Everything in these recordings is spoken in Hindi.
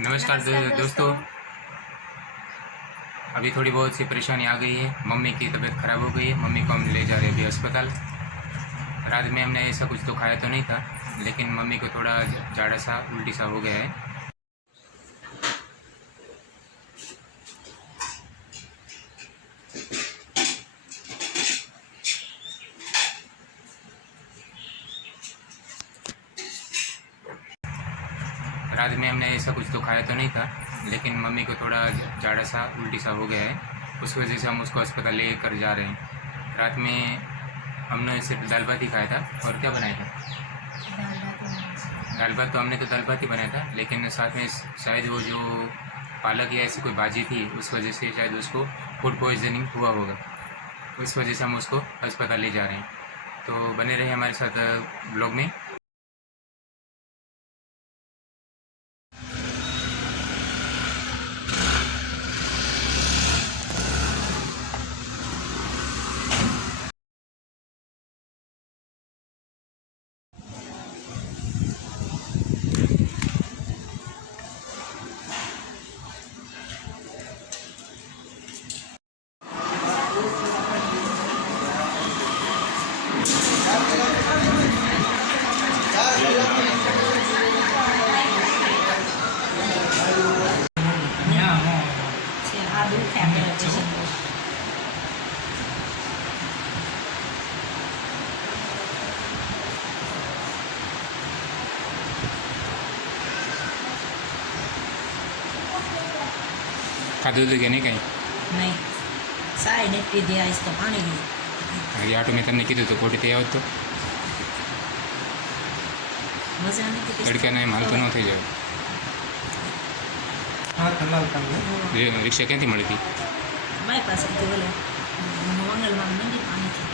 नमस्कार दोस्तों। अभी थोड़ी बहुत सी परेशानी आ गई है। मम्मी की तबीयत ख़राब हो गई है। मम्मी को हम ले जा रहे हैं अभी अस्पताल। रात में हमने ऐसा कुछ तो खाया तो नहीं था, लेकिन मम्मी को थोड़ा जाड़ा सा उल्टी सा हो गया है। रात में हमने ऐसा कुछ तो खाया तो नहीं था, लेकिन मम्मी को थोड़ा जाड़ा सा उल्टी सा हो गया है। उस वजह से हम उसको अस्पताल ले कर जा रहे हैं। रात में हमने सिर्फ दाल भात ही खाया था। और क्या बनाया था? दाल भात। तो हमने तो दाल भात ही बनाया था, लेकिन साथ में शायद वो जो पालक या ऐसी कोई भाजी थी, उस वजह से शायद उसको फूड पॉइजनिंग हुआ होगा। उस वजह से हम उसको अस्पताल ले जा रहे हैं। तो बने रहे हमारे साथ ब्लॉग में। ખાધું હતું કે નહીં કંઈ? નહીં, સાય ને પીધી આવીશ તો પાણી નહીં. એ આટલું મેં તમને કીધું હતું ખોટી થઈ આવત તો મજા નથી. તડકાના એમ હાલતો ન થઈ જાય. રિક્ષા ક્યાંથી મળી હતી? મારી પાસેથી બોલે મંગલમાં મંડી પાણીથી.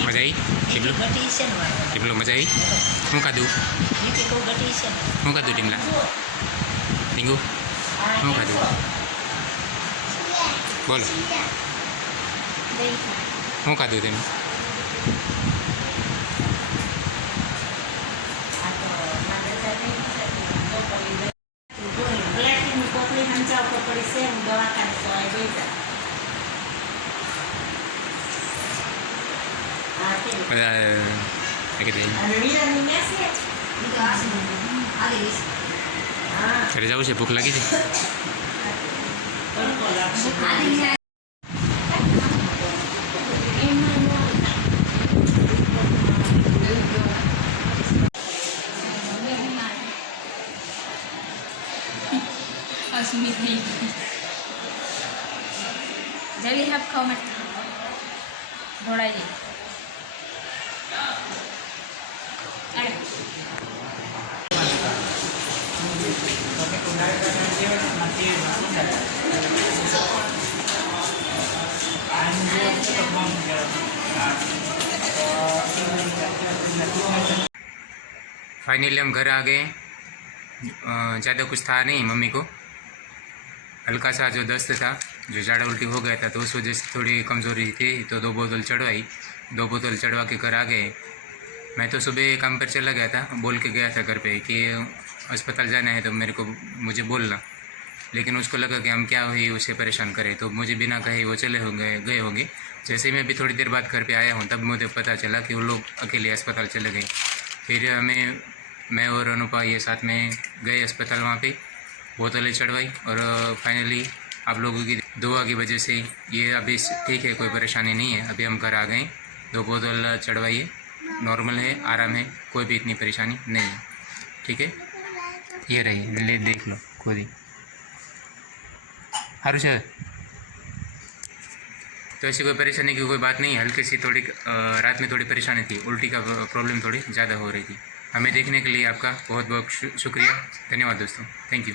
મજા આવી? ટીમલો ઘટી છે ને ટીમલો મજા આવી? શું ખાધું? ઘટી છે ને શું ખાધું ટીમલા? ટીંગુ શું ખાધું? બોલો શું ખાધું તમે? કોપડી હંચા ઉપર પડી છે દવાખાને સવાય ગઈ જાય. ઘરે જવું છે? ભૂખ લાગી છે? જલ્દી હાફ ખાવ મત ઢોળાઈ જાય. फाइनली हम घर आ गए। ज़्यादा कुछ था नहीं। मम्मी को हल्का सा जो दस्त था, जो झाड़ा उल्टी हो गया था, तो उस वजह से थोड़ी कमज़ोरी थी। तो 2 बोतल चढ़वाई। 2 बोतल चढ़वा के घर आ गए। मैं तो सुबह काम पर चला गया था, बोल के गया था घर पे कि अस्पताल जाना है तो मुझे बोलना। लेकिन उसको लगा कि हम क्या हुई उसे परेशान करें, तो मुझे बिना कहे वो गए होंगे। जैसे मैं भी थोड़ी देर बाद घर पे आया हूँ, तब मुझे पता चला कि वो लोग अकेले अस्पताल चले गए। फिर मैं और अनुपा ये साथ में गए अस्पताल। वहाँ पे बोतलें चढ़वाई और फाइनली आप लोगों की दुआ की वजह से ये अभी ठीक है, कोई परेशानी नहीं है। अभी हम घर आ गए। 2 बोतल चढ़वाइए, नॉर्मल है, आराम है, कोई भी इतनी परेशानी नहीं है। ठीक है, ये रही, ले देख लो खुद ही। हारू है तो ऐसी कोई परेशानी की कोई बात नहीं है। हल्की सी थोड़ी रात में थोड़ी परेशानी थी, उल्टी का प्रॉब्लम थोड़ी ज़्यादा हो रही थी। हमें देखने के लिए आपका बहुत बहुत शुक्रिया, धन्यवाद दोस्तों, थैंक यू।